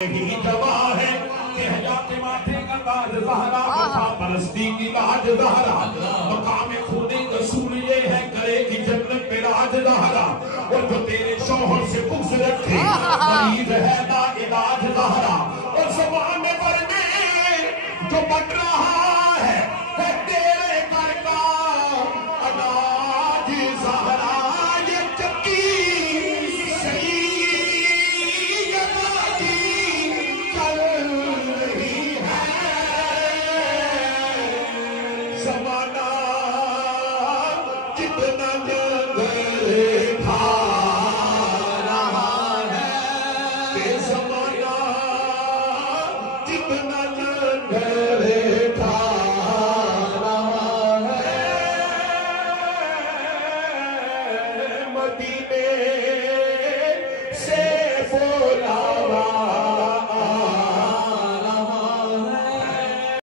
ही दवा है जाते माथे का ताज ज़हरा परस्ती की लाज ज़हरा मकाम खुदे रसूल ये है करेगी जन्नत पे राज ज़हरा और जो तेरे शौहर से बुग़्ज़ रखे मरीज़ है ना इलाज ज़हरा और ज़माने पर में जो बट रहा है तेरे घर का अनाज ज़हरा ये चक्की ज़माना कितना जंगल खा रहा है, ज़माना कितना